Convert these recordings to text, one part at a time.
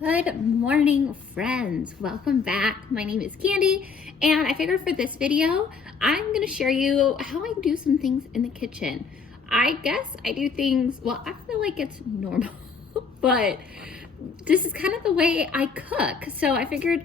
Good morning, friends. Welcome back. My name is Candy, and I figured for this video, I'm going to share you how I do some things in the kitchen. I guess I do things, well, I feel like it's normal, but this is kind of the way I cook. So I figured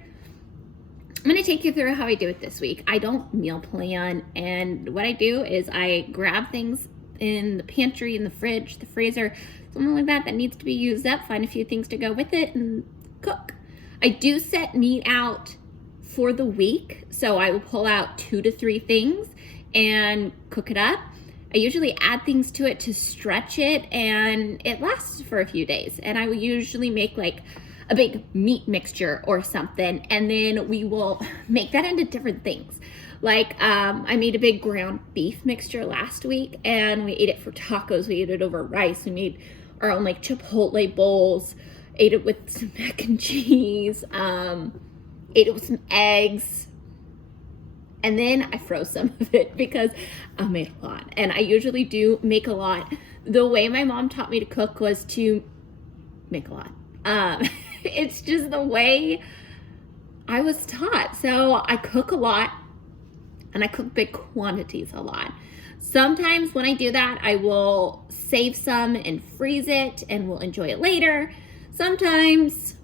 I'm going to take you through how I do it this week. I don't meal plan, and what I do is I grab things in the pantry, in the fridge, the freezer, something like that needs to be used up, find a few things to go with it and cook. I do set meat out for the week, so I will pull out 2 to 3 things and cook it up. I usually add things to it to stretch it, and it lasts for a few days. And I will usually make like a big meat mixture or something, and then we will make that into different things. Like I made a big ground beef mixture last week, and we ate it for tacos. We ate it over rice. We made our own like Chipotle bowls. Ate it with some mac and cheese. Ate it with some eggs, and then I froze some of it because I made a lot. And I usually do make a lot. The way my mom taught me to cook was to make a lot. It's just the way I was taught. So I cook a lot. And I cook big quantities a lot. Sometimes when I do that, I will save some and freeze it and we'll enjoy it later. Sometimes,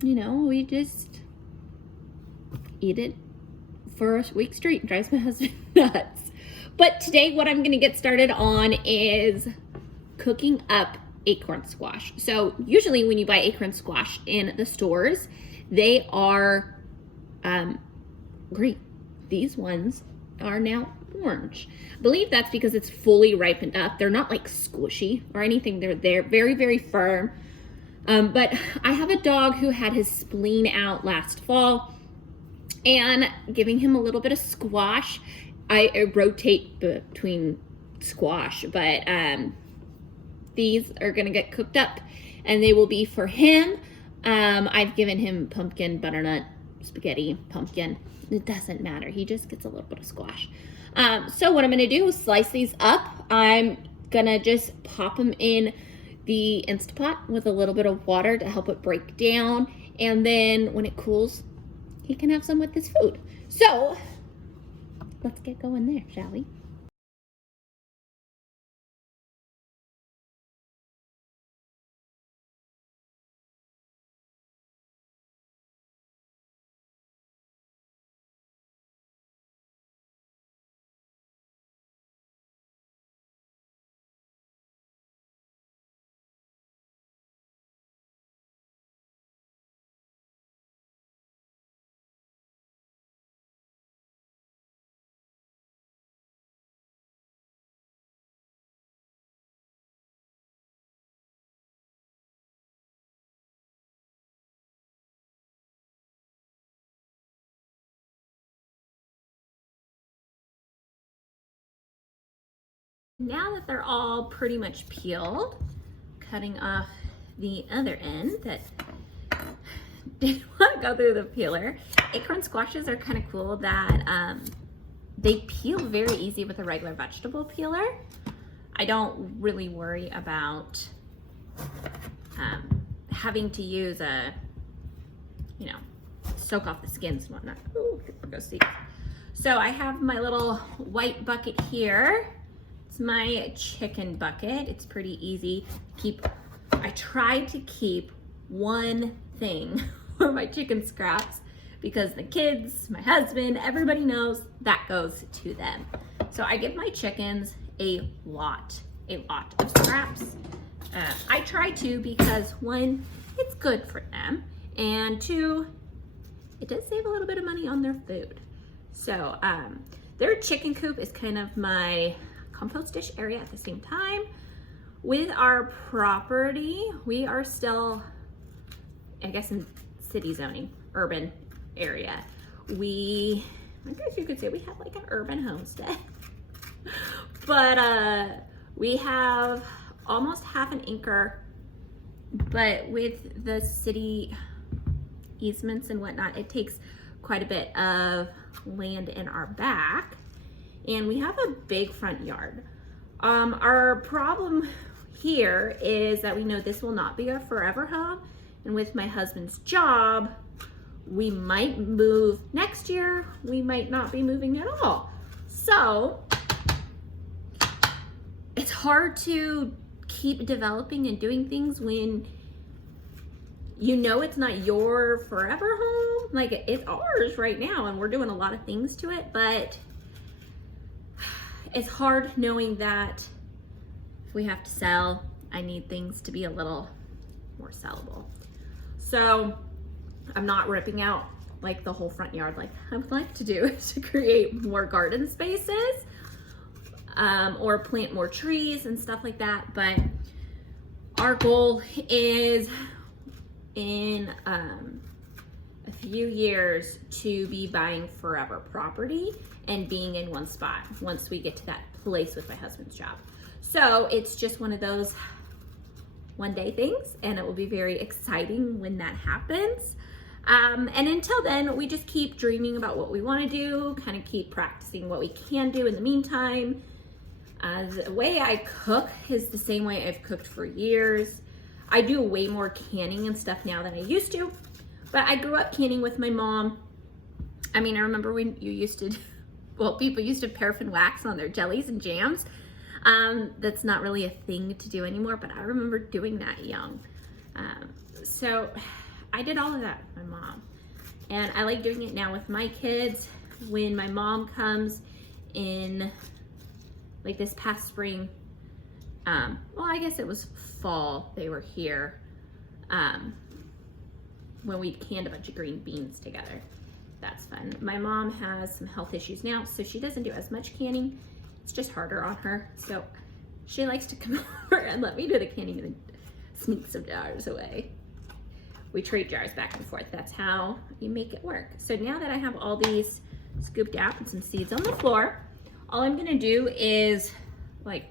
we just eat it for a week straight. It drives my husband nuts. But today what I'm gonna get started on is cooking up acorn squash. So usually when you buy acorn squash in the stores, they are green. These ones are now orange. I believe that's because it's fully ripened up. They're not like squishy or anything. They're very, very firm. But I have a dog who had his spleen out last fall, and giving him a little bit of squash. I rotate between squash, but these are gonna get cooked up and they will be for him. I've given him pumpkin, butternut, spaghetti, pumpkin. It doesn't matter. He just gets a little bit of squash. So what I'm going to do is slice these up. I'm going to just pop them in the Instapot with a little bit of water to help it break down. And then when it cools, he can have some with his food. So let's get going there, shall we? Now that they're all pretty much peeled, cutting off the other end that didn't want to go through the peeler. Acorn squashes are kind of cool that they peel very easy with a regular vegetable peeler. I don't really worry about having to use a, soak off the skins and whatnot. Ooh, go see. So I have my little white bucket here. It's my chicken bucket. It's pretty easy. I try to keep one thing for my chicken scraps because the kids, my husband, everybody knows that goes to them. So I give my chickens a lot of scraps. I try to because 1, it's good for them, and 2, it does save a little bit of money on their food. So their chicken coop is kind of my compost dish area at the same time. With our property, we are still, I guess, in city zoning, urban area. I guess you could say we have like an urban homestead. But we have almost half an acre, but with the city easements and whatnot, it takes quite a bit of land in our back. And we have a big front yard. Our problem here is that we know this will not be a forever home And with my husband's job, we might move next year. We might not be moving at all. So it's hard to keep developing and doing things when you know it's not your forever home. Like, it's ours right now, and we're doing a lot of things to it, but it's hard knowing that if we have to sell, I need things to be a little more sellable. So I'm not ripping out like the whole front yard like I would like to do to create more garden spaces, or plant more trees and stuff like that. But our goal is in a few years to be buying forever property and being in one spot once we get to that place with my husband's job. So it's just one of those one day things, and it will be very exciting when that happens. And until then, we just keep dreaming about what we want to do, kind of keep practicing what we can do in the meantime. The way I cook is the same way I've cooked for years. I do way more canning and stuff now than I used to, but I grew up canning with my mom. I mean, I remember when you used to, well, people used to paraffin wax on their jellies and jams. That's not really a thing to do anymore, but I remember doing that young. So I did all of that with my mom, and I like doing it now with my kids. When my mom comes in, like this past spring, well, I guess it was fall, they were here, when we canned a bunch of green beans together. That's fun. My mom has some health issues now, so she doesn't do as much canning. It's just harder on her. So she likes to come over and let me do the canning and then sneak some jars away. We trade jars back and forth. That's how you make it work. So now that I have all these scooped out and some seeds on the floor, all I'm gonna do is like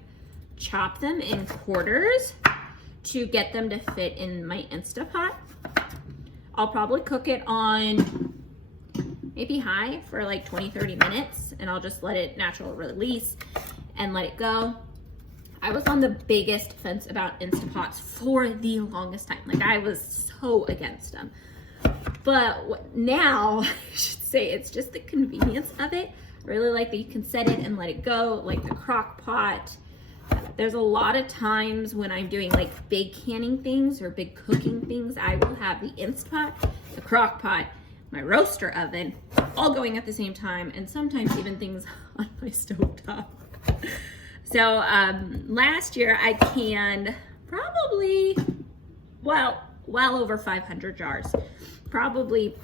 chop them in quarters to get them to fit in my Instapot. I'll probably cook it on maybe high for like 20-30 minutes, and I'll just let it natural release and let it go. I was on the biggest fence about Instapots for the longest time. Like, I was so against them. But now, I should say, it's just the convenience of it. I really like that you can set it and let it go, like the crock pot. There's a lot of times when I'm doing like big canning things or big cooking things, I will have the Instapot, the crock pot, my roaster oven, all going at the same time, and sometimes even things on my stovetop. So last year I canned probably, well over 500 jars, probably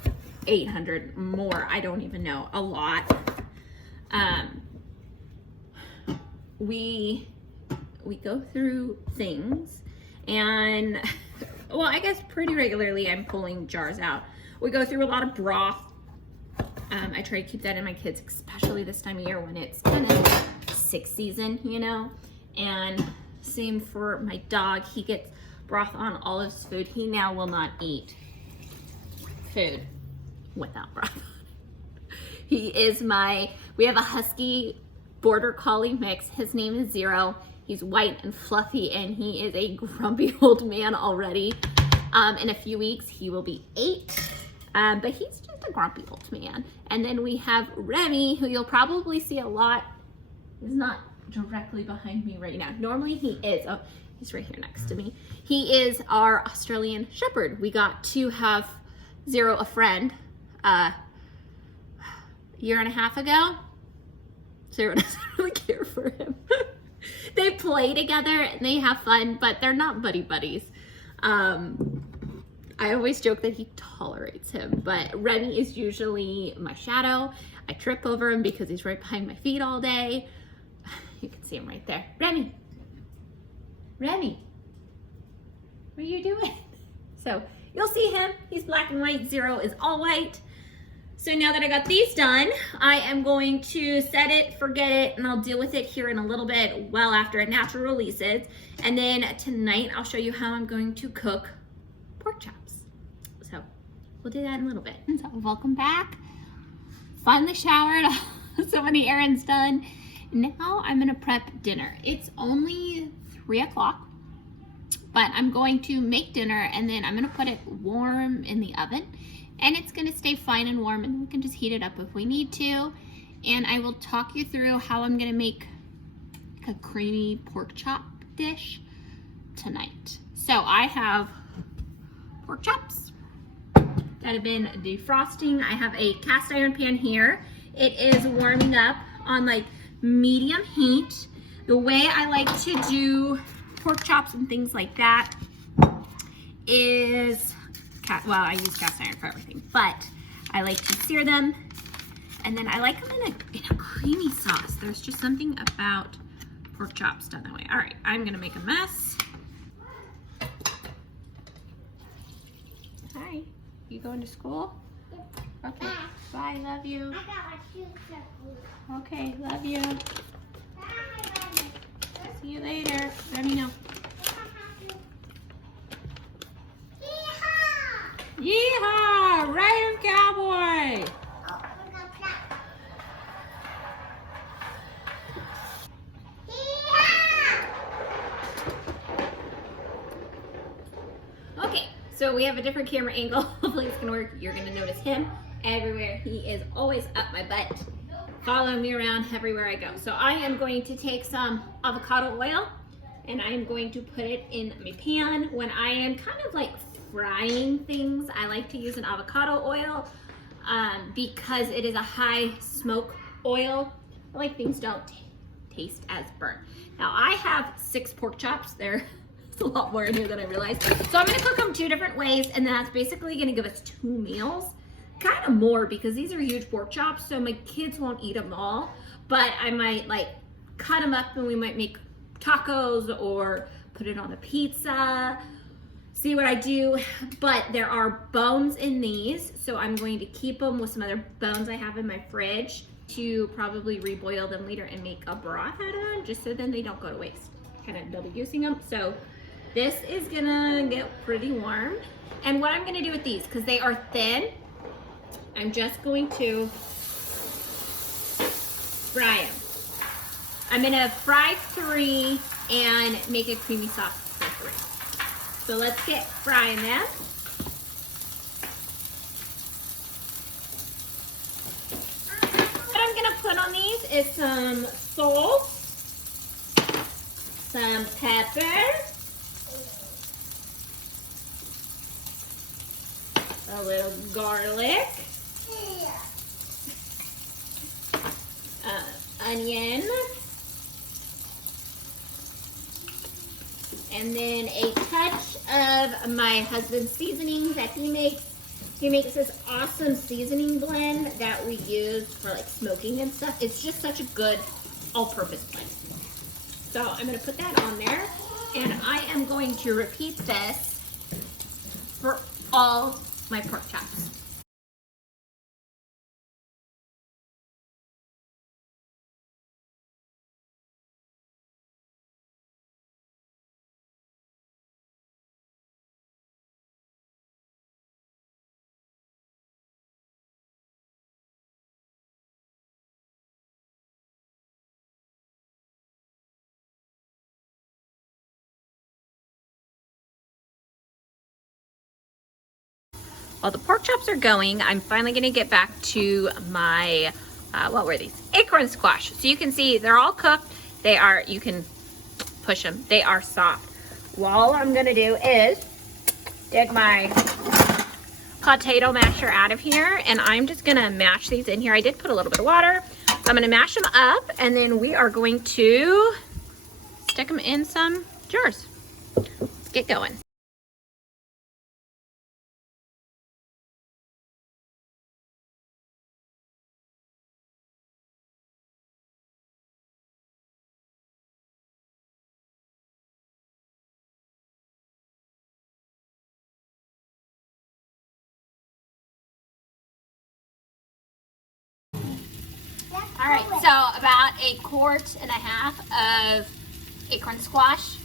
800 more, I don't even know, a lot. We go through things, and well, I guess pretty regularly I'm pulling jars out. We go through a lot of broth. I try to keep that in my kids, especially this time of year when it's kind of sick season, you know. And same for my dog. He gets broth on all of his food. He now will not eat food without broth. He is we have a husky border collie mix. His name is Zero. He's white and fluffy, and he is a grumpy old man already. In a few weeks, he will be 8. But he's just a grumpy old man. And then we have Remy, who you'll probably see a lot. He's not directly behind me right now. Normally he is. Oh, he's right here next to me. He is our Australian Shepherd. We got to have Zero a friend a year and a half ago. Zero doesn't really care for him. They play together and they have fun, but they're not buddy buddies. I always joke that he tolerates him, but Remy is usually my shadow. I trip over him because he's right behind my feet all day. You can see him right there. Remy, what are you doing? So you'll see him. He's black and white. Zero is all white. So now that I got these done, I am going to set it, forget it, and I'll deal with it here in a little bit, well after it natural releases. And then tonight I'll show you how I'm going to cook pork chops. So we'll do that in a little bit. So welcome back. Finally showered, so many errands done. Now I'm gonna prep dinner. It's only 3 o'clock. But I'm going to make dinner and then I'm gonna put it warm in the oven and it's gonna stay fine and warm and we can just heat it up if we need to. And I will talk you through how I'm gonna make a creamy pork chop dish tonight. So I have pork chops that have been defrosting. I have a cast iron pan here. It is warming up on like medium heat. The way I like to do pork chops and things like that is, well, I use cast iron for everything, but I like to sear them and then I like them in a creamy sauce. There's just something about pork chops done that way. All right, I'm gonna make a mess. Hi, you going to school? Okay, bye, love you. I got my shoes on. Okay, love you. See you later. Let me know. Yeehaw! Rider cowboy! Okay, so we have a different camera angle. Hopefully it's gonna work. You're gonna notice him everywhere. He is always up my butt, following me around everywhere I go. So I am going to take some avocado oil and I am going to put it in my pan. When I am kind of like frying things, I like to use an avocado oil because it is a high smoke oil. I like things don't taste as burnt. Now I have 6 pork chops. There's a lot more in here than I realized. So I'm gonna cook them 2 different ways and that's basically gonna give us 2 meals. Kind of more because these are huge pork chops, so my kids won't eat them all, but I might like cut them up and we might make tacos or put it on a pizza, see what I do. But there are bones in these, so I'm going to keep them with some other bones I have in my fridge to probably reboil them later and make a broth out of them, just so then they don't go to waste. Kind of double using them. So this is gonna get pretty warm. And what I'm gonna do with these, because they are thin, I'm just going to fry them. I'm gonna fry 3 and make a creamy sauce for 3. So let's get frying them. What I'm gonna put on these is some salt, some pepper, a little garlic, onion, and then a touch of my husband's seasoning that he makes. He makes this awesome seasoning blend that we use for like smoking and stuff. It's just such a good all-purpose blend. So I'm gonna put that on there, and I am going to repeat this for all my pork chops. While the pork chops are going, I'm finally gonna get back to my, what were these? Acorn squash. So you can see they're all cooked. They are, you can push them, they are soft. Well, all I'm gonna do is dig my potato masher out of here and I'm just gonna mash these in here. I did put a little bit of water. I'm gonna mash them up and then we are going to stick them in some jars. Let's get going. All right, so about 1.5 quarts of acorn squash,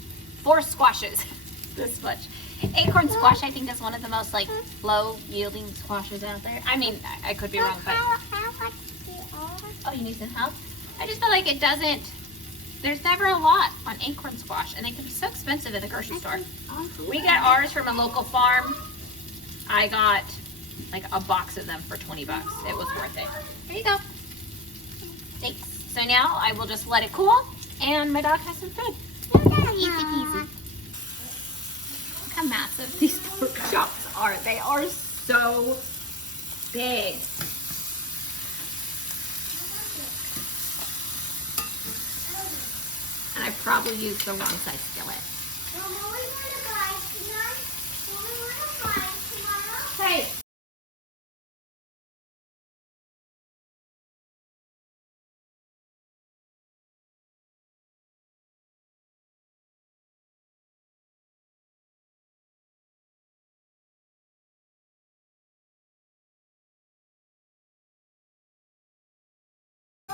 4 squashes, this much. Acorn squash, I think, is one of the most like low yielding squashes out there. I mean, I could be wrong, but oh, you need some help? I just feel like it doesn't There's never a lot on acorn squash, and they can be so expensive at the grocery store. We got ours from a local farm. I got like a box of them for 20 bucks. It was worth it. There you go. Thanks. So now I will just let it cool, and my dog has some food. Easy peasy. Look how massive these pork chops are. They are so big. And I probably used the wrong size skillet. Hey.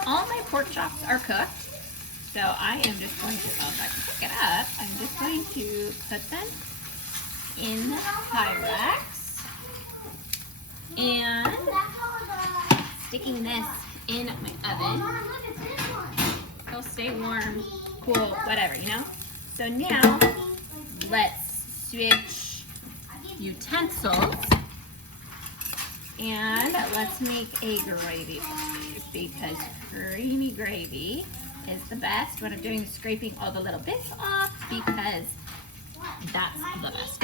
All my pork chops are cooked. So I am just going to, if I can pick it up, I'm just going to put them in the Pyrex and sticking this in my oven. It'll stay warm, cool, whatever, you know? So now let's switch utensils and let's make a gravy because creamy gravy is the best. What I'm doing is scraping all the little bits off because that's the best.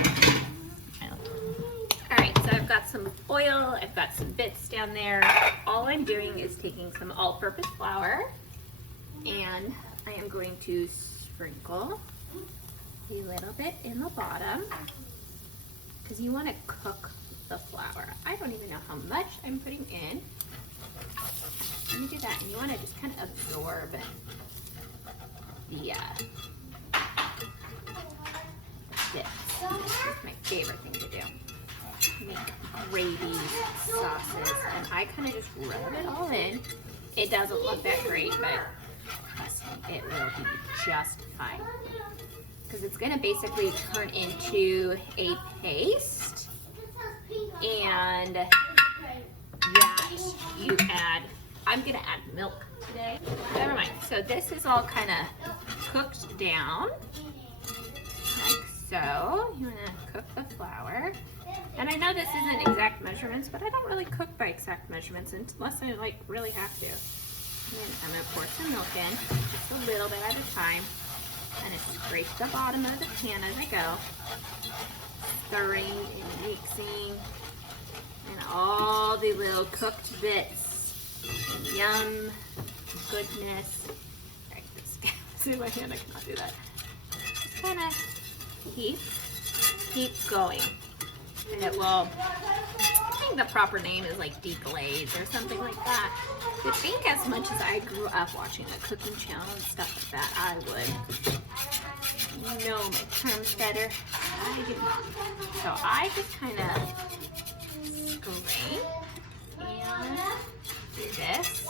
Alright, so I've got some oil, I've got some bits down there. All I'm doing is taking some all-purpose flour and I am going to sprinkle a little bit in the bottom because you want to cook the flour. I don't even know how much I'm putting in. Let me do that, and you want to just kind of absorb the bits. This is my favorite thing to do. Make gravy sauces, and I kind of just rub it all in. It doesn't look that great, but trust me, it will be just fine. Because it's going to basically turn into a paste, and that you add, I'm going to add milk today. Never mind. So this is all kind of cooked down, like so. You want to cook the flour. And I know this isn't exact measurements, but I don't really cook by exact measurements unless I like really have to. And I'm going to pour some milk in, just a little bit at a time. And I scrape the bottom of the pan as I go, stirring and mixing, and all the little cooked bits. Yum, goodness. Right, this in my hand, I cannot do that. Just kind of keep going. And it will, I think the proper name is like deglaze or something like that. I think as much as I grew up watching the cooking channel and stuff like that, I would know my terms better. I do not. So I just kind of scrape and do this.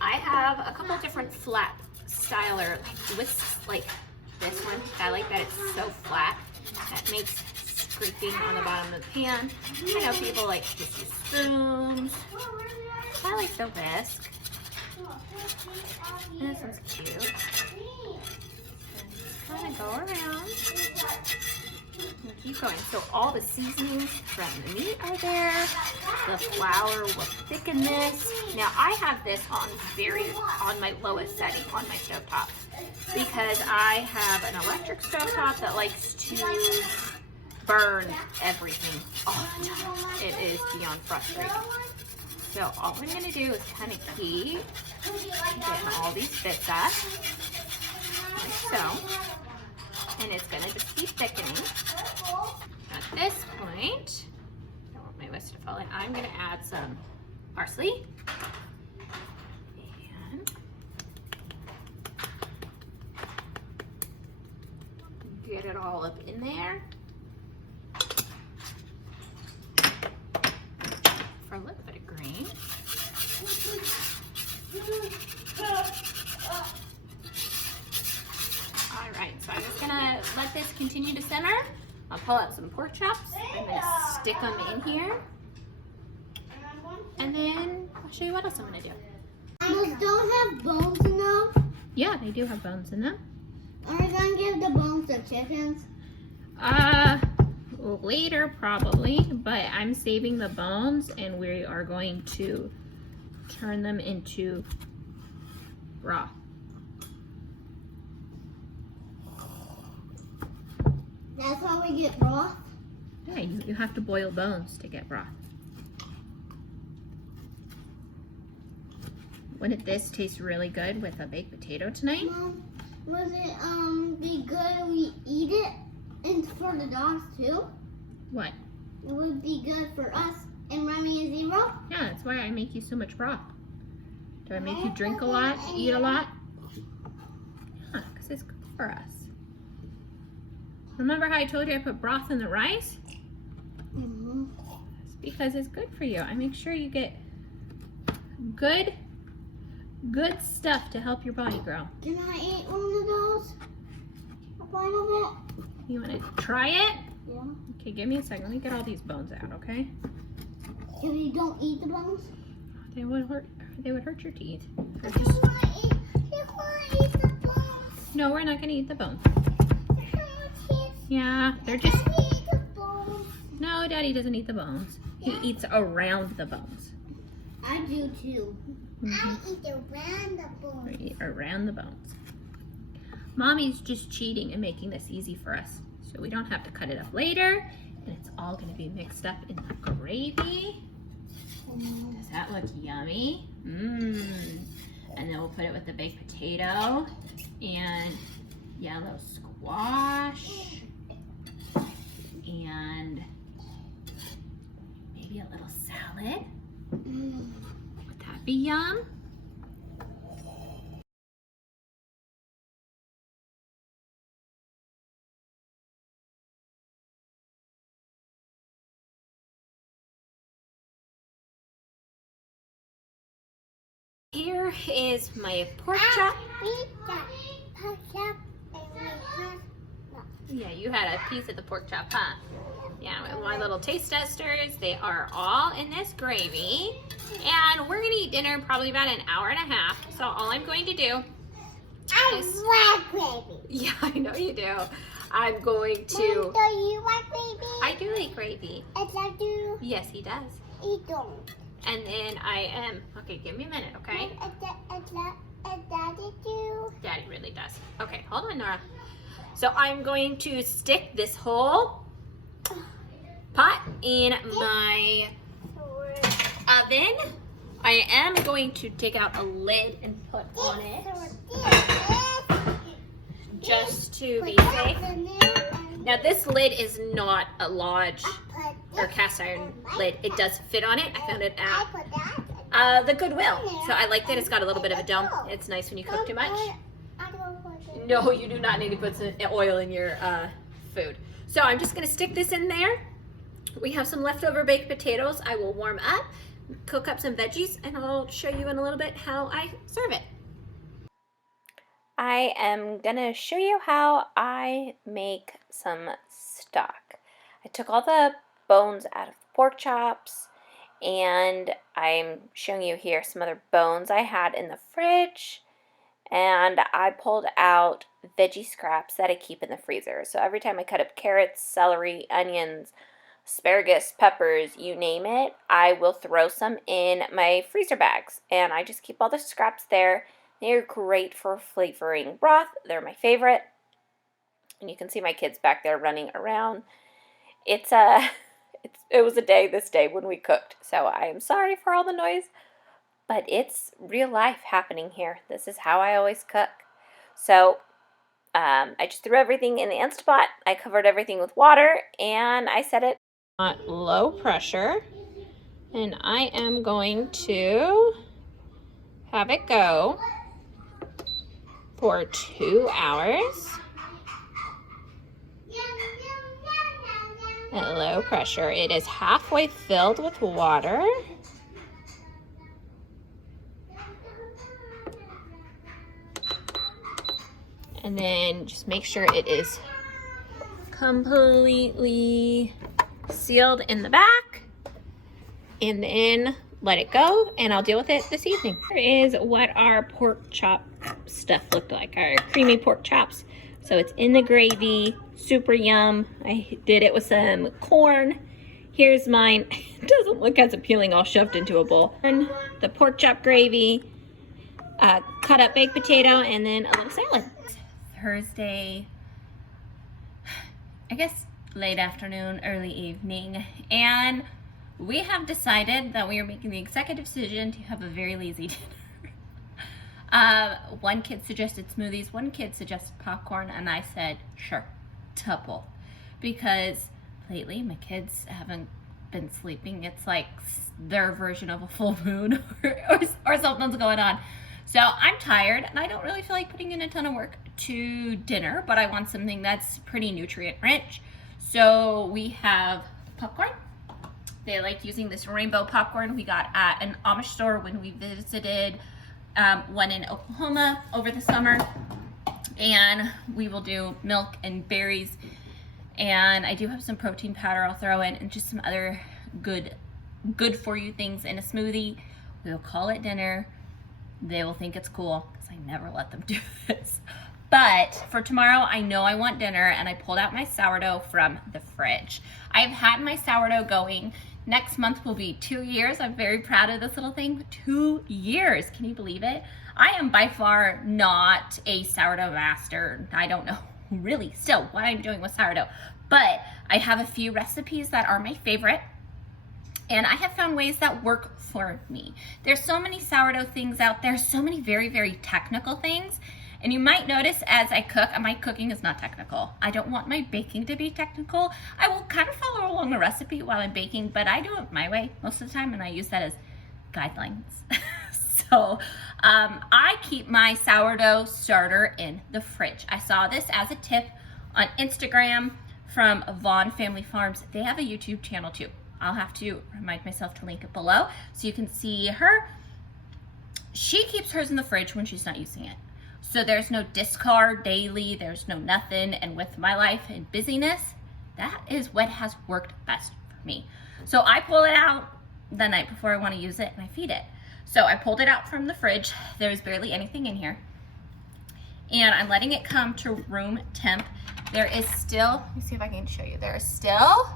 I have a couple different flat styler whisks, like this one. I like that it's so flat. That makes scraping on the bottom of the pan. I know people like to just use spoons. I like the whisk. And this one's cute. And kind of go around. And keep going. So all the seasonings from the meat are there. The flour will thicken this. Now I have this on my lowest setting on my stovetop because I have an electric stovetop that likes to burn everything all the time. It is beyond frustrating. So all I'm going to do is kind of keep getting all these bits up, like so, and it's going to just keep thickening. At this point, I don't want my whisk to fall in, I'm going to add some parsley, and get it all up in there. For a little bit of green. Alright, so I'm just gonna let this continue to simmer. I'll pull out some pork chops. I'm gonna stick them in here. And then I'll show you what else I'm gonna do. Animals don't have bones enough. Yeah, they do have bones in them. Are we gonna give the bones to chickens? Later probably, but I'm saving the bones and we are going to turn them into broth. That's why we get broth? Yeah, you have to boil bones to get broth. Wouldn't this taste really good with a baked potato tonight? Mom, would it be good if we eat it and for the dogs too? What? It would be good for us and Remy and Zero? Yeah, that's why I make you so much broth. Do I make you drink a lot, eat a lot? Yeah, because it's good for us. Remember how I told you I put broth in the rice? Mm-hmm. It's because it's good for you. I make sure you get good stuff to help your body grow. Can I eat one of those? A bite of it? You want to try it? Yeah. Okay, give me a second. Let me get all these bones out, okay? If you don't eat the bones? They would hurt your teeth. I just want to eat the bones. No, we're not going to eat the bones. Kids, Yeah, they're just... eat the bones. No, Daddy doesn't eat the bones. He eats around the bones. I do too. I eat around the bones. We eat around the bones. Mommy's just cheating and making this easy for us, so we don't have to cut it up later, and it's all going to be mixed up in the gravy. Does that look yummy? Mmm. And then we'll put it with the baked potato and yellow squash and maybe a little salad. Would that be yum? Here is my pork chop. Yeah, you had a piece of the pork chop, huh? Yeah, with my little taste testers. They are all in this gravy. And we're gonna eat dinner probably about an hour and a half. So all I'm going to do is... I like gravy. Yeah, I know you do. I'm going to... Mom, do you like gravy? I do like gravy. As I do. Yes, he does. You don't. And then I am... Okay, give me a minute, okay? As Daddy do. Daddy really does. Okay, hold on, Nora. So I'm going to stick this whole pot in my oven. I am going to take out a lid and put on it just to be safe. Now this lid is not a large or cast iron lid. It does fit on it. I found it at the Goodwill. So I like that it's got a little bit of a dome. It's nice when you cook too much. No, you do not need to put some oil in your food. So I'm just gonna stick this in there. We have some leftover baked potatoes. I will warm up, cook up some veggies, and I'll show you in a little bit how I serve it. I am gonna show you how I make some stock. I took all the bones out of the pork chops, and I'm showing you here some other bones I had in the fridge. And I pulled out veggie scraps that I keep in the freezer. So every time I cut up carrots, celery, onions, asparagus, peppers, you name it, I will throw some in my freezer bags. And I just keep all the scraps there. They're great for flavoring broth. They're my favorite. And you can see my kids back there running around. It was a day this day when we cooked. So I am sorry for all the noise. But it's real life happening here. This is how I always cook. So I just threw everything in the Instapot. I covered everything with water and I set it on low pressure. And I am going to have it go for 2 hours at low pressure. It is halfway filled with water. And then just make sure it is completely sealed in the back. And then let it go, and I'll deal with it this evening. Here is what our pork chop stuff looked like, our creamy pork chops. So it's in the gravy, super yum. I did it with some corn. Here's mine. It doesn't look as appealing, all shoved into a bowl. And the pork chop gravy, cut up baked potato, and then a little salad. Thursday, I guess late afternoon, early evening, and we have decided that we are making the executive decision to have a very lazy dinner. One kid suggested smoothies, one kid suggested popcorn, and I said, sure, double. Because lately my kids haven't been sleeping. It's like their version of a full moon or something's going on. So I'm tired and I don't really feel like putting in a ton of work to dinner, but I want something that's pretty nutrient rich. So we have popcorn. They like using this rainbow popcorn we got at an Amish store when we visited one in Oklahoma over the summer. And we will do milk and berries. And I do have some protein powder I'll throw in, and just some other good for you things in a smoothie. We'll call it dinner. They will think it's cool because I never let them do this. But for tomorrow, I know I want dinner, and I pulled out my sourdough from the fridge. I've had my sourdough going. Next month will be 2 years. I'm very proud of this little thing. 2 years. Can you believe it? I am by far not a sourdough master. I don't know really still what I'm doing with sourdough, but I have a few recipes that are my favorite, and I have found ways that work for me. There's so many sourdough things out there, so many very, very technical things. And you might notice as I cook, my cooking is not technical. I don't want my baking to be technical. I will kind of follow along the recipe while I'm baking, but I do it my way most of the time, and I use that as guidelines. So I keep my sourdough starter in the fridge. I saw this as a tip on Instagram from Vaughn Family Farms. They have a YouTube channel too. I'll have to remind myself to link it below so you can see her. She keeps hers in the fridge when she's not using it. So there's no discard daily, there's no nothing. And with my life and busyness, that is what has worked best for me. So I pull it out the night before I want to use it, and I feed it. So I pulled it out from the fridge. There's barely anything in here. And I'm letting it come to room temp. There is still, let me see if I can show you. There are still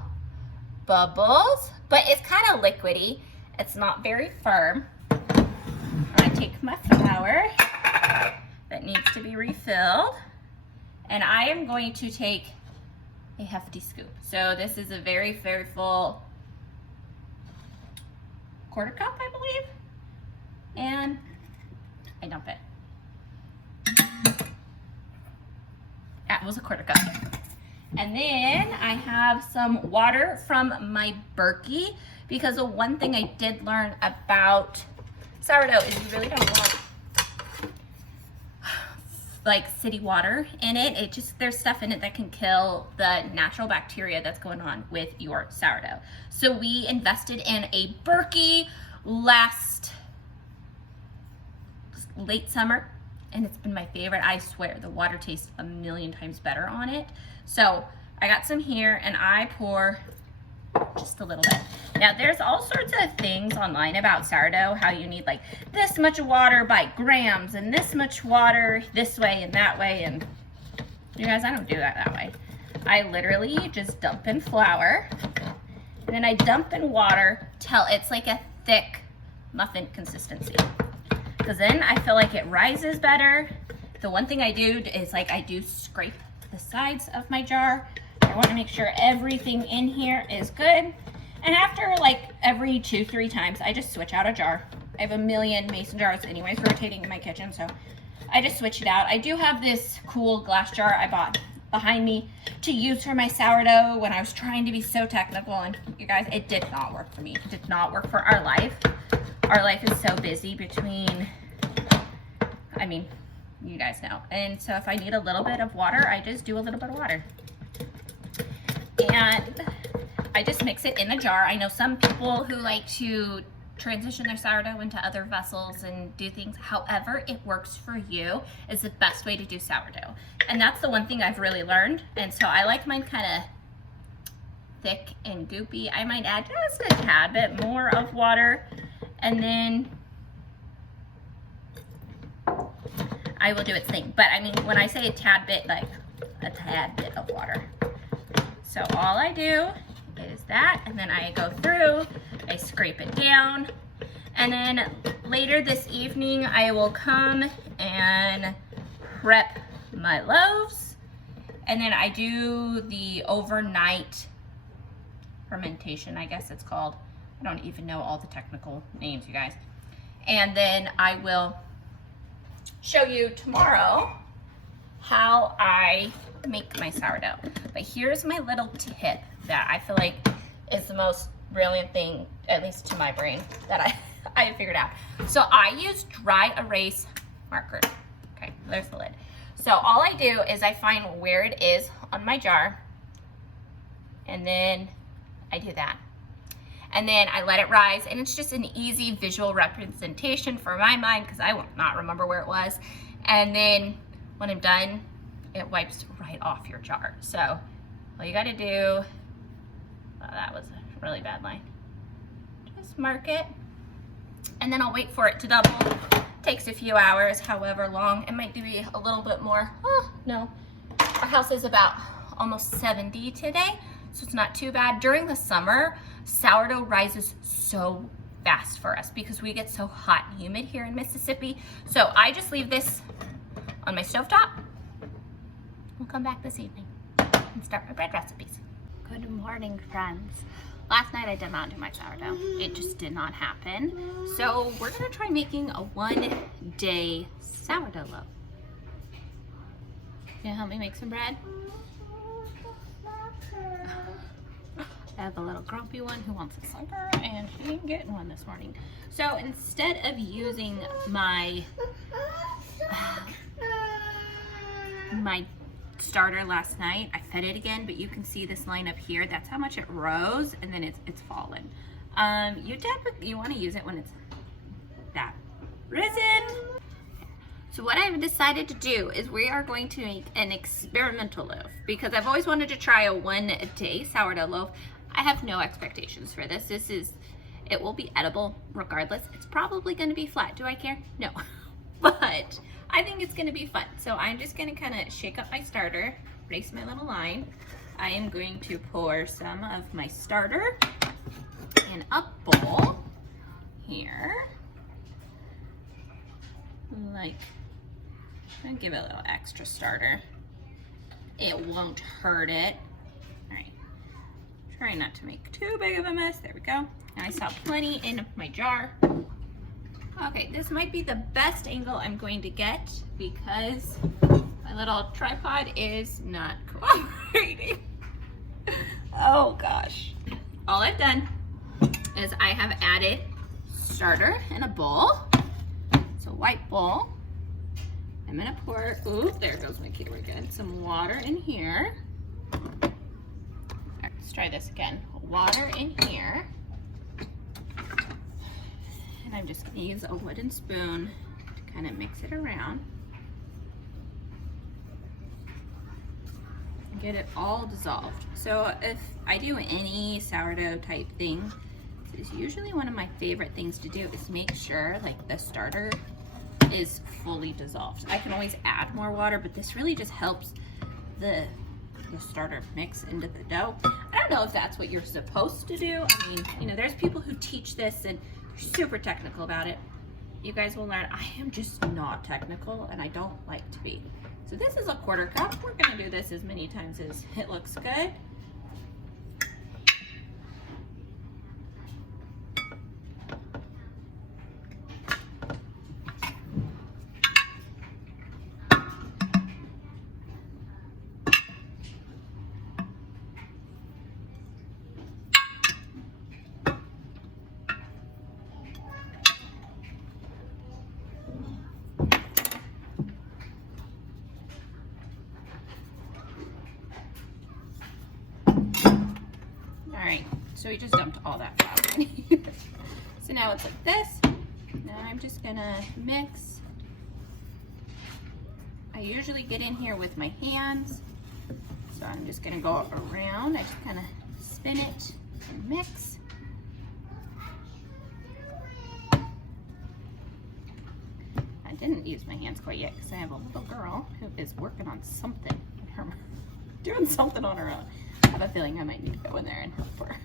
bubbles, but it's kind of liquidy. It's not very firm. I take my flour that needs to be refilled, and I am going to take a hefty scoop. So this is a very, very full quarter cup, I believe. And I dump it. That was a quarter cup. And then I have some water from my Berkey, because the one thing I did learn about sourdough is you really don't want like city water in it. It just, there's stuff in it that can kill the natural bacteria that's going on with your sourdough. So we invested in a Berkey late summer, and it's been my favorite. I swear the water tastes a million times better on it. So I got some here, and I pour just a little bit. Now there's all sorts of things online about sourdough, how you need like this much water by grams and this much water this way and that way, and you guys, I don't do that way. I literally just dump in flour, and then I dump in water till it's like a thick muffin consistency, because then I feel like it rises better. The one thing I do is like I do scrape the sides of my jar. I want to make sure everything in here is good. And after like every 2-3 times, I just switch out a jar. I have a million mason jars anyways rotating in my kitchen, so I just switch it out. I do have this cool glass jar I bought behind me to use for my sourdough when I was trying to be so technical, and you guys, it did not work for me. It did not work for our life. Our life is so busy between, I mean, you guys know. And so if I need a little bit of water, I just do a little bit of water. And I just mix it in a jar. I know some people who like to transition their sourdough into other vessels and do things. However it works for you is the best way to do sourdough. And that's the one thing I've really learned. And so I like mine kind of thick and goopy. I might add just a tad bit more of water. and then I will do its thing. But I mean, when I say a tad bit, like a tad bit of water. So all I do is that, and then I go through, I scrape it down, and then later this evening I will come and prep my loaves, and then I do the overnight fermentation, I guess it's called. I don't even know all the technical names, you guys. And then I will show you tomorrow how I make my sourdough. But here's my little tip that I feel like is the most brilliant thing, at least to my brain, that I figured out. So I use dry erase marker. Okay, there's the lid. So all I do is I find where it is on my jar, and then I do that. And then I let it rise, and it's just an easy visual representation for my mind because I will not remember where it was. And then when I'm done, it wipes right off your jar. So all you gotta do, oh, that was a really bad line. Just mark it, and then I'll wait for it to double. Takes a few hours, however long. It might be a little bit more. Oh, no. Our house is about almost 70 today, so it's not too bad. During the summer, sourdough rises so fast for us because we get so hot and humid here in Mississippi. So I just leave this on my stovetop. We'll come back this evening and start my bread recipes. Good morning, friends. Last night I did not do my sourdough. It just did not happen. So we're gonna try making a 1-day sourdough loaf. Can you help me make some bread? I have a little grumpy one who wants a sucker, and he didn't get one this morning. So instead of using my starter last night, I fed it again, but you can see this line up here. That's how much it rose, and then it's fallen. You want to use it when it's that risen. So what I've decided to do is we are going to make an experimental loaf because I've always wanted to try a 1-day sourdough loaf. I have no expectations for this. It will be edible regardless. It's probably going to be flat. Do I care? No. But I think it's going to be fun. So I'm just going to kind of shake up my starter, race my little line. I am going to pour some of my starter in a bowl here. Like, I'm going to give it a little extra starter. It won't hurt it. All right. Try not to make too big of a mess. There we go. And I saw plenty in my jar. Okay, this might be the best angle I'm going to get because my little tripod is not cooperating. Oh gosh. All I've done is I have added starter in a bowl. It's a white bowl. I'm gonna pour, ooh, there goes my camera again. Some water in here. All right, let's try this again. Water in here. And I'm just gonna use a wooden spoon to kind of mix it around. And get it all dissolved. So if I do any sourdough type thing, this is usually one of my favorite things to do is make sure like the starter is fully dissolved. I can always add more water, but this really just helps the starter mix into the dough. I don't know if that's what you're supposed to do. I mean, you know, there's people who teach this and super technical about it. You guys will learn. I am just not technical and I don't like to be. So this is a 1/4 cup. We're gonna do this as many times as it looks good. So we just dumped all that flour in here. So now it's like this. Now I'm just gonna mix. I usually get in here with my hands. So I'm just gonna go around. I just kind of spin it and mix. didn't use my hands quite yet because I have a little girl who is working on something, doing something on her own. I have a feeling I might need to go in there and help her.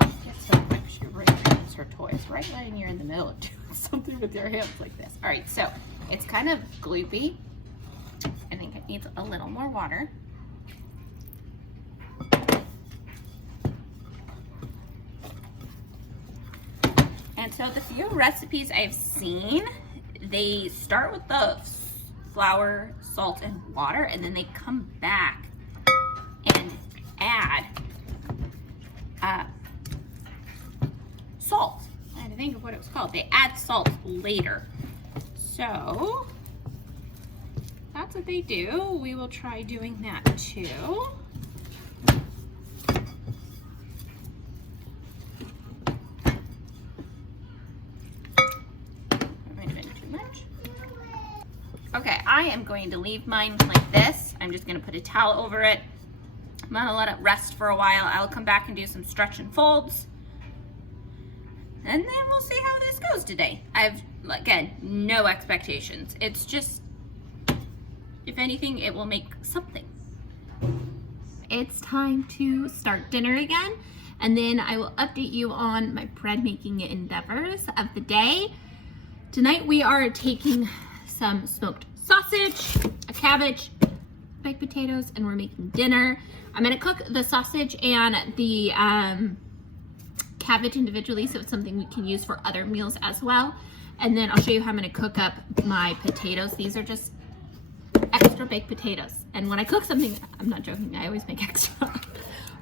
It's so quick, she rearranges her toys right when you're in the middle of doing something with your hands like this. All right, so it's kind of gloopy. I think it needs a little more water. And so the few recipes I've seen, they start with the flour, salt, and water, and then they come back and add salt. I had to think of what it was called. They add salt later. So that's what they do. We will try doing that too. Okay, I am going to leave mine like this. I'm just gonna put a towel over it. I'm gonna let it rest for a while. I'll come back and do some stretch and folds. And then we'll see how this goes today. I've, again, no expectations. It's just, if anything, it will make something. It's time to start dinner again. And then I will update you on my bread making endeavors of the day. Tonight we are taking some smoked sausage, a cabbage, baked potatoes, and we're making dinner. I'm gonna cook the sausage and the cabbage individually, so it's something we can use for other meals as well. And then I'll show you how I'm gonna cook up my potatoes. These are just extra baked potatoes. And when I cook something, I'm not joking, I always make extra.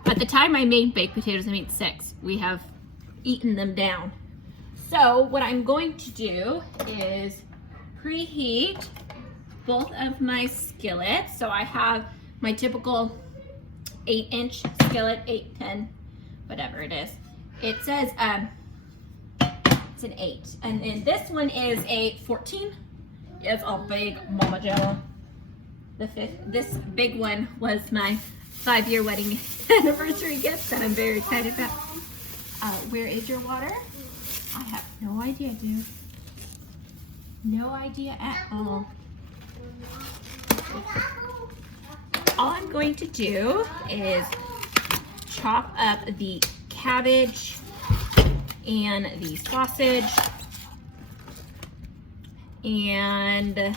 At the time I made baked potatoes, I made 6. We have eaten them down. So what I'm going to do is preheat both of my skillets. So I have my typical 8-inch skillet, 8, 10, whatever it is. It says it's an 8, and then this one is a 14. It's a big Mama Jello. This big one was my 5-year wedding anniversary gift that I'm very excited about. Where is your water? I have no idea, dude. No idea at all. All I'm going to do is chop up the cabbage and the sausage, and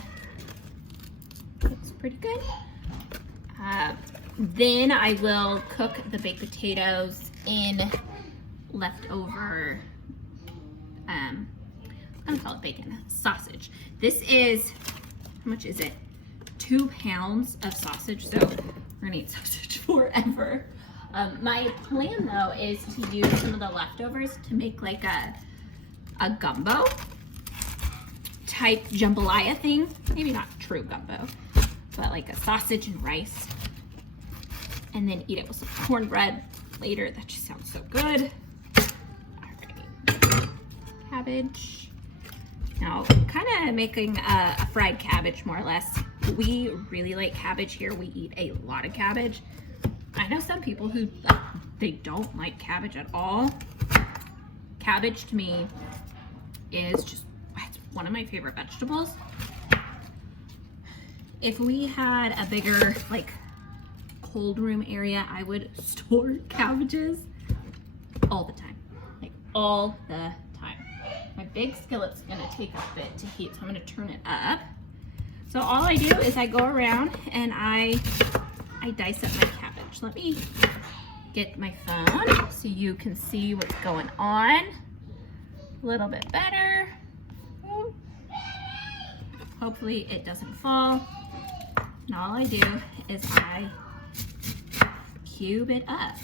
looks pretty good. Then I will cook the baked potatoes in leftover, I'm gonna call it bacon, sausage. This is, how much is it? 2 pounds of sausage, so we're gonna eat sausage forever. My plan though is to use some of the leftovers to make like a gumbo type jambalaya thing. Maybe not true gumbo, but like a sausage and rice. And then eat it with some cornbread later. That just sounds so good. Alright. Cabbage. Now, kind of making a fried cabbage more or less. We really like cabbage here. We eat a lot of cabbage. I know some people who, they don't like cabbage at all. Cabbage to me is just, it's one of my favorite vegetables. If we had a bigger, like, cold room area, I would store cabbages all the time. Like, all the time. My big skillet's gonna take a bit to heat, so I'm gonna turn it up. So all I do is I go around and I dice up my cabbage. Let me get my phone so you can see what's going on a little bit better. Hopefully it doesn't fall. And all I do is I cube it up.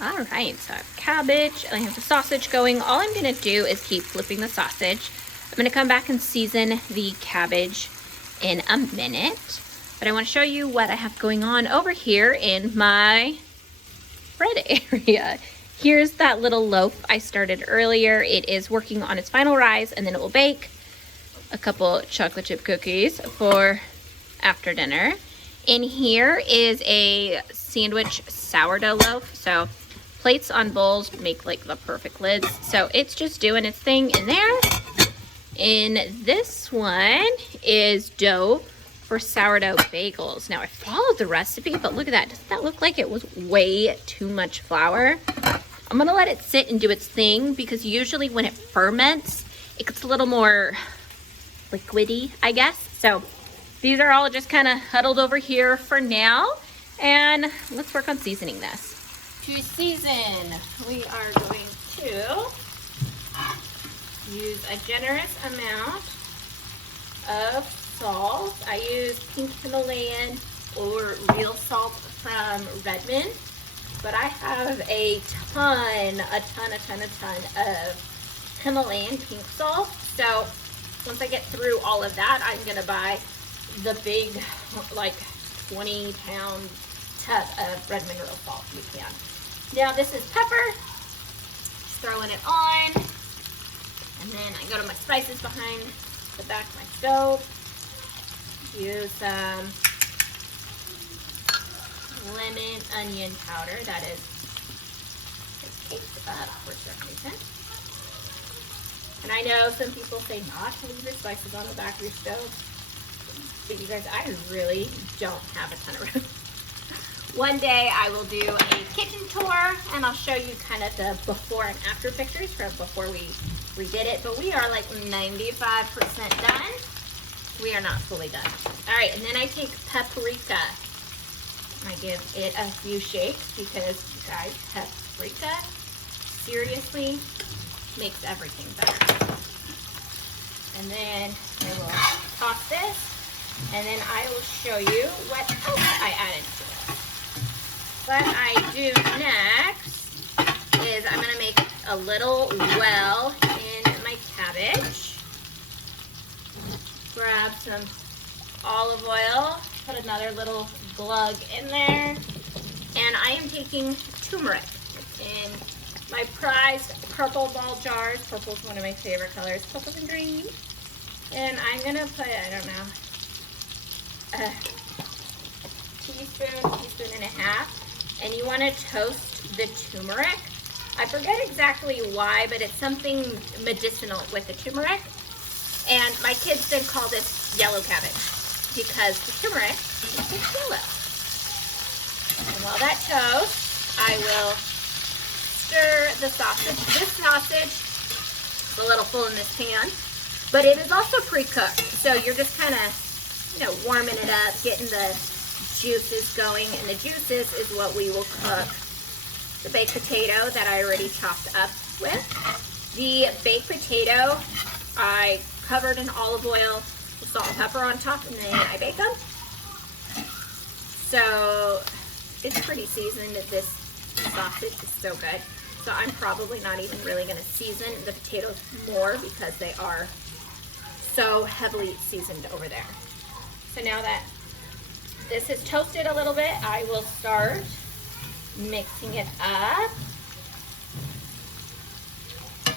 All right, so I have cabbage, and I have the sausage going. All I'm gonna do is keep flipping the sausage. I'm gonna come back and season the cabbage in a minute, but I wanna show you what I have going on over here in my bread area. Here's that little loaf I started earlier. It is working on its final rise, and then it will bake. A couple chocolate chip cookies for after dinner. In here is a sandwich sourdough loaf. So plates on bowls make like the perfect lids. So it's just doing its thing in there. In this one is dough for sourdough bagels. Now I followed the recipe, but look at that. Doesn't that look like it was way too much flour? I'm gonna let it sit and do its thing because usually when it ferments, it gets a little more liquidy, I guess. So these are all just kind of huddled over here for now. And let's work on seasoning this. To season, we are going to use a generous amount of salt. I use pink Himalayan or real salt from Redmond, but I have a ton of Himalayan pink salt. So once I get through all of that, I'm gonna buy the big, like 20-pound tub of Redmond real salt. You can. Now this is pepper. Just throwing it on, and then I go to my spices behind the back of my stove. Use some lemon onion powder. That is caked up for some reason. And I know some people say not to leave your spices on the back of your stove, but you guys, I really don't have a ton of room. One day I will do a kitchen tour and I'll show you kind of the before and after pictures from before we redid it, but we are like 95% done. We are not fully done. All right, and then I take paprika. I give it a few shakes because, you guys, paprika seriously makes everything better. And then I will toss this, and then I will show you what else I added to it. What I do next is I'm gonna make a little well in my cabbage. Grab some olive oil, put another little glug in there, and I am taking turmeric in my prized purple ball jars. Purple is one of my favorite colors, purple and green. And I'm gonna put, I don't know, a teaspoon and a half. And you wanna toast the turmeric. I forget exactly why, but it's something medicinal with the turmeric. And my kids then call this yellow cabbage because the turmeric is yellow. And while that toasts, I will stir the sausage. This sausage is a little full in this pan, but it is also pre-cooked. So you're just kind of, you know, warming it up, getting the juices going, and the juices is what we will cook the baked potato that I already chopped up with. The baked potato, I covered in olive oil with salt and pepper on top, and then I bake them. So it's pretty seasoned. This sausage is so good. So I'm probably not even really going to season the potatoes more because they are so heavily seasoned over there. So now that this is toasted a little bit, I will start mixing it up.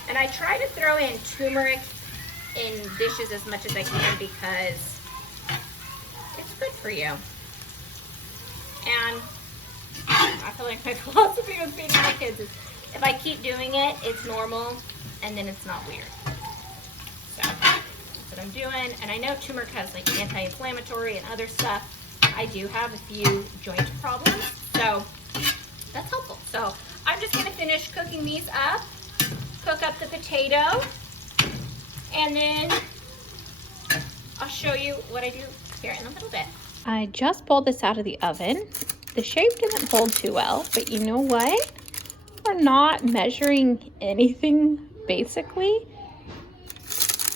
And I try to throw in turmeric in dishes as much as I can because it's good for you. And I feel like my philosophy with feeding my kids is if I keep doing it, it's normal and then it's not weird. So that's what I'm doing. And I know turmeric has like anti-inflammatory and other stuff. I do have a few joint problems, so that's helpful. So I'm just gonna finish cooking these up, cook up the potato, and then I'll show you what I do here in a little bit. I just pulled this out of the oven. The shape didn't hold too well, but you know what? We're not measuring anything, basically.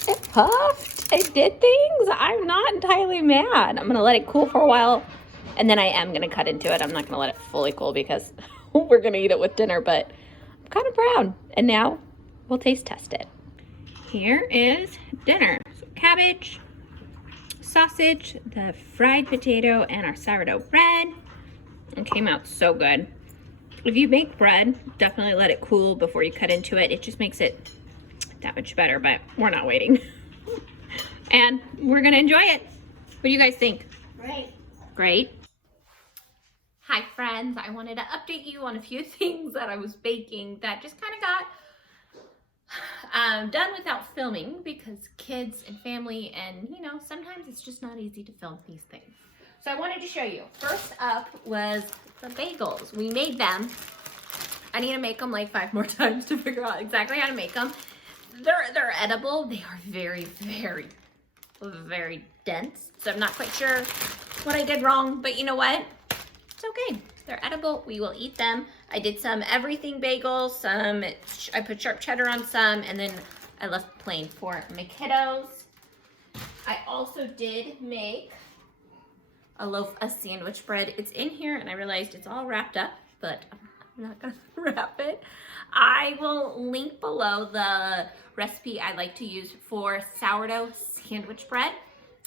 It puffed. I did things. I'm not entirely mad. I'm gonna let it cool for a while, and then I am gonna cut into it. I'm not gonna let it fully cool because we're gonna eat it with dinner, but I'm kind of proud. And now we'll taste test it. Here is dinner. So cabbage, sausage, the fried potato, and our sourdough bread. It came out so good. If you make bread, definitely let it cool before you cut into it. It just makes it that much better, but we're not waiting. And we're gonna enjoy it. What do you guys think? Great. Great. Hi friends, I wanted to update you on a few things that I was baking that just kind of got done without filming because kids and family, and you know, sometimes it's just not easy to film these things. So I wanted to show you. First up was the bagels. We made them. I need to make them like 5 more times to figure out exactly how to make them. They're edible. They are very, very, very dense. So I'm not quite sure what I did wrong, but you know what? It's okay. They're edible. We will eat them. I did some everything bagels. Some, I put sharp cheddar on some, and then I left plain for my kiddos. I also did make a loaf of sandwich bread. It's in here, and I realized it's all wrapped up, but I'm not gonna wrap it. I will link below the recipe I like to use for sourdough sandwich bread.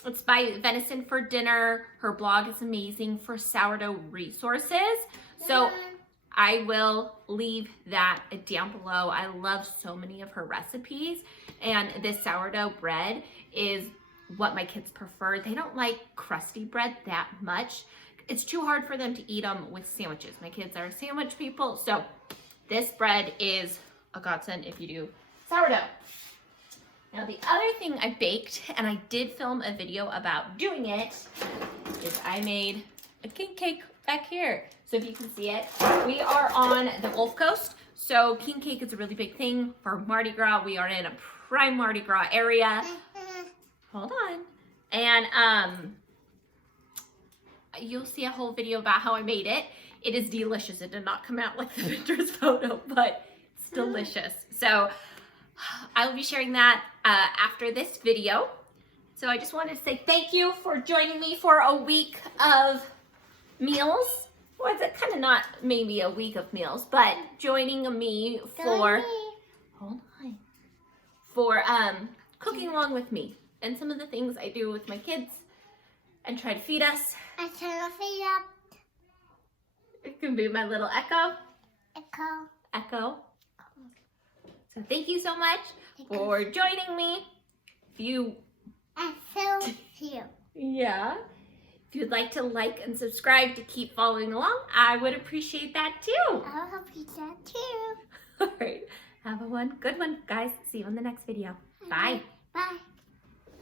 It's by Venison for Dinner. Her blog is amazing for sourdough resources. So I will leave that down below. I love so many of her recipes, and this sourdough bread is what my kids prefer. They don't like crusty bread that much. It's too hard for them to eat them with sandwiches. My kids are sandwich people, so this bread is a godsend if you do sourdough. Now the other thing I baked, and I did film a video about doing it, is I made a king cake back here. So if you can see it, we are on the Gulf Coast, so king cake is a really big thing for Mardi Gras. We are in a prime Mardi Gras area. Hold on. And you'll see a whole video about how I made it. It is delicious. It did not come out like the Pinterest photo, but it's delicious. So I will be sharing that after this video. So I just wanted to say thank you for joining me for a week of meals. Well, it's kind of not maybe a week of meals, but joining me for, hold on, for cooking along with me and some of the things I do with my kids and try to feed us. I turn the feed up. It can be my little Echo. Echo. So thank you so much for joining me. If you, I feel you. yeah, if you'd like to like and subscribe to keep following along, I would appreciate that too. I'll help you that too. All right, have a good one, guys. See you in the next video. Bye. Bye.